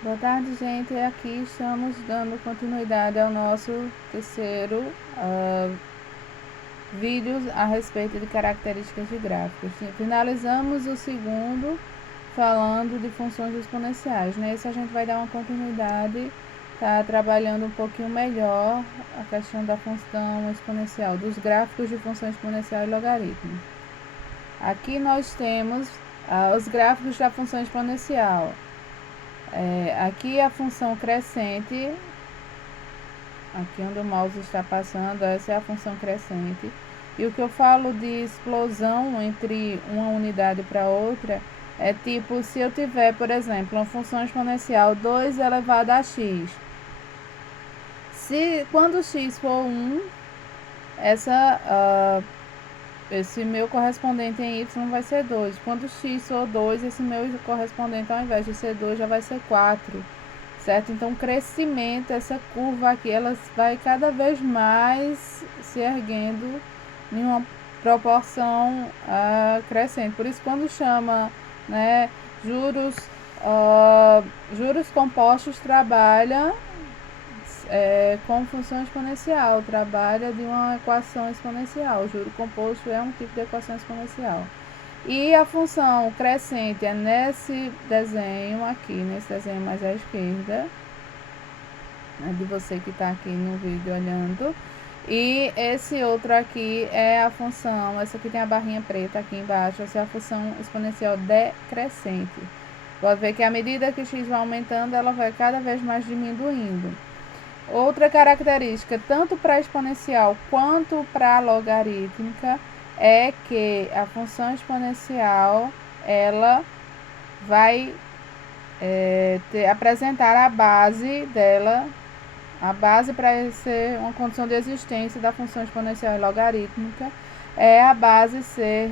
Boa tarde, gente. Aqui estamos dando continuidade ao nosso terceiro vídeo a respeito de características de gráficos. Finalizamos o segundo falando de funções exponenciais. Nesse a gente vai dar uma continuidade, tá trabalhando um pouquinho melhor a questão da função exponencial, dos gráficos de função exponencial e logaritmo. Aqui nós temos os gráficos da função exponencial. Aqui a função crescente, aqui onde o mouse está passando, essa é a função crescente. E o que eu falo de explosão entre uma unidade para outra é tipo, se eu tiver, por exemplo, uma função exponencial 2 elevado a x. Quando x for 1, esse meu correspondente em y vai ser 2. Quando x for 2, esse meu correspondente ao invés de ser 2 já vai ser 4. Certo? Então, o crescimento, essa curva aqui, ela vai cada vez mais se erguendo em uma proporção crescente. Por isso, quando chama, né, juros compostos, trabalha com função exponencial, trabalha de uma equação exponencial. O juro composto é um tipo de equação exponencial. E a função crescente é nesse desenho aqui, nesse desenho mais à esquerda, né, de você que está aqui no vídeo olhando. E esse outro aqui é a função, essa aqui tem a barrinha preta aqui embaixo, essa é a função exponencial decrescente. Pode ver que à medida que x vai aumentando, ela vai cada vez mais diminuindo. Outra característica, tanto para a exponencial quanto para a logarítmica, é que a função exponencial ela vai apresentar a base dela, a base para ser uma condição de existência da função exponencial e logarítmica é a base ser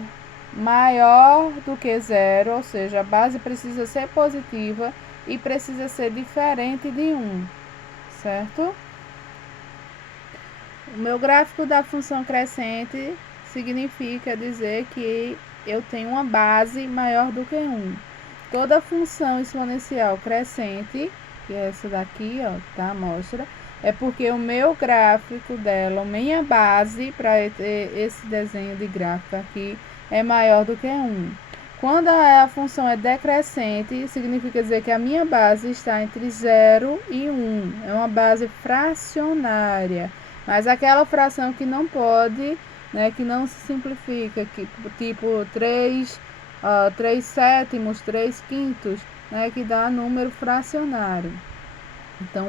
maior do que zero, ou seja, a base precisa ser positiva e precisa ser diferente de 1, certo? O meu gráfico da função crescente significa dizer que eu tenho uma base maior do que 1. Toda função exponencial crescente, que é essa daqui, ó, tá? Mostra, é porque o meu gráfico dela, a minha base para esse desenho de gráfico aqui é maior do que 1. Quando a função é decrescente, significa dizer que a minha base está entre 0 e 1. É uma base fracionária. Mas aquela fração que não pode, né, que não se simplifica, que, tipo 3 sétimos, 3 quintos, né, que dá número fracionário. Então,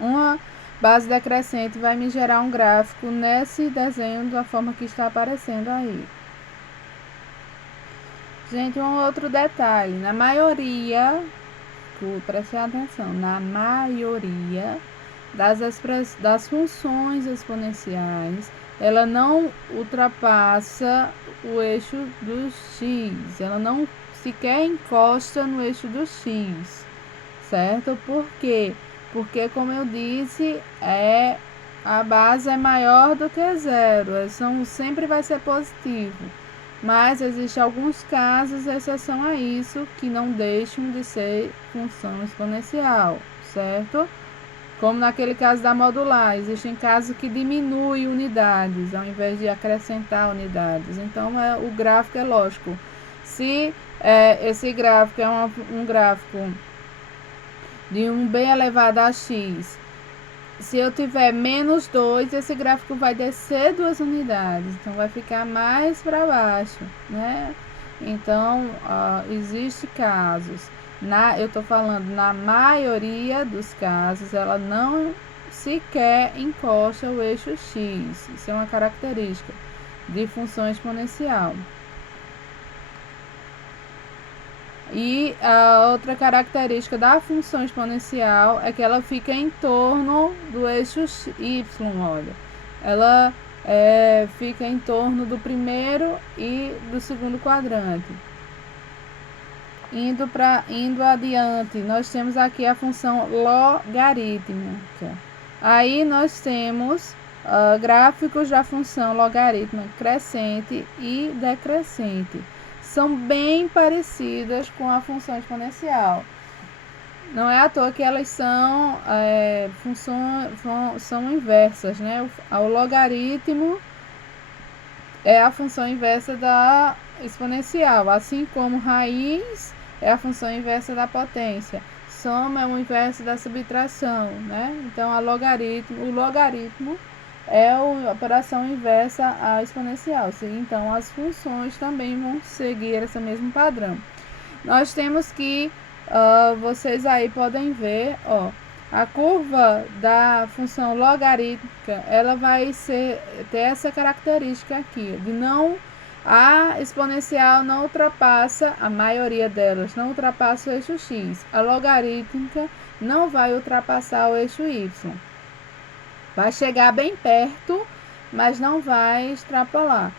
uma base decrescente vai me gerar um gráfico nesse desenho da forma que está aparecendo aí. Gente, um outro detalhe, na maioria, preste atenção, na maioria das funções exponenciais, ela não ultrapassa o eixo do x, ela não sequer encosta no eixo do x, certo? Por quê? Porque, como eu disse, a base é maior do que zero, sempre vai ser positivo. Mas existem alguns casos, exceção a isso, que não deixam de ser função exponencial, certo? Como naquele caso da modular, existem casos que diminuem unidades ao invés de acrescentar unidades. Então, o gráfico é lógico. Se esse gráfico é um gráfico de 1 bem elevado a x, se eu tiver menos 2, esse gráfico vai descer 2 unidades, então vai ficar mais para baixo, né? Então, existe casos, eu estou falando na maioria dos casos, ela não sequer encosta o eixo x, isso é uma característica de função exponencial. E a outra característica da função exponencial é que ela fica em torno do eixo y, olha. Ela fica em torno do primeiro e do segundo quadrante. Indo adiante, nós temos aqui a função logarítmica. Aí nós temos gráficos da função logarítmica crescente e decrescente. São bem parecidas com a função exponencial. Não é à toa que elas são inversas, né? O logaritmo é a função inversa da exponencial, assim como raiz é a função inversa da potência. Soma é o inverso da subtração, né? Então, o logaritmo é a operação inversa à exponencial. Então, as funções também vão seguir esse mesmo padrão. Nós temos que, vocês aí podem ver, a curva da função logarítmica, ela vai ter essa característica aqui, de não, a exponencial não ultrapassa, a maioria delas não ultrapassa o eixo x. A logarítmica não vai ultrapassar o eixo y. Vai chegar bem perto, mas não vai extrapolar.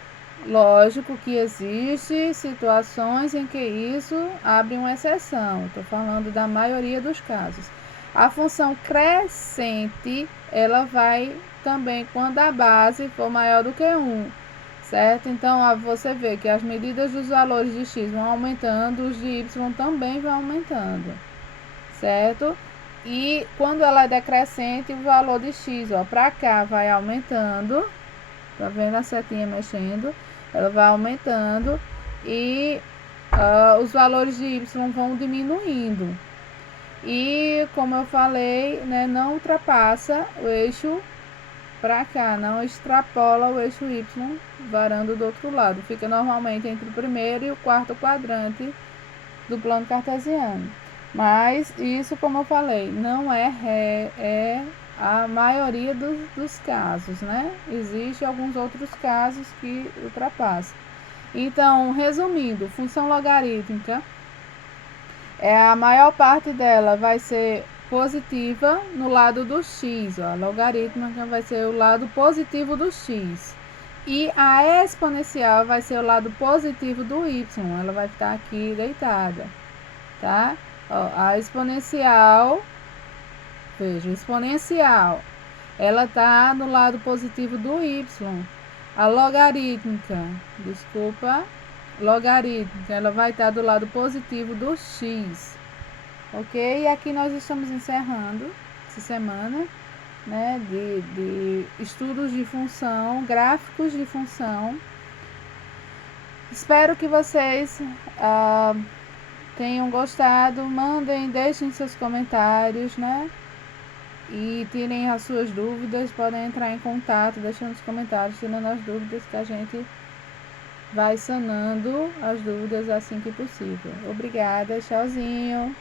Lógico que existe situações em que isso abre uma exceção. Estou falando da maioria dos casos. A função crescente, ela vai também quando a base for maior do que 1, certo? Então, você vê que as medidas dos valores de x vão aumentando, os de y também vão aumentando, certo? E quando ela é decrescente, o valor de x, para cá vai aumentando. Tá vendo a setinha mexendo? Ela vai aumentando e os valores de y vão diminuindo. E, como eu falei, né, não ultrapassa o eixo para cá, não extrapola o eixo y, varando do outro lado. Fica normalmente entre o primeiro e o quarto quadrante do plano cartesiano. Mas isso, como eu falei, não é a maioria dos casos, né? Existem alguns outros casos que ultrapassam. Então, resumindo, função logarítmica, a maior parte dela vai ser positiva no lado do x, a logarítmica vai ser o lado positivo do x. E a exponencial vai ser o lado positivo do y, ela vai ficar aqui deitada, tá? A exponencial, veja, exponencial, ela tá no lado positivo do y. A logarítmica, logarítmica, ela vai estar do lado positivo do x, ok? E aqui nós estamos encerrando essa semana, né, de estudos de função, gráficos de função. Espero que vocês tenham gostado, deixem seus comentários, né? E tirem as suas dúvidas, podem entrar em contato, deixando os comentários, tirando as dúvidas, que a gente vai sanando as dúvidas assim que possível. Obrigada, tchauzinho!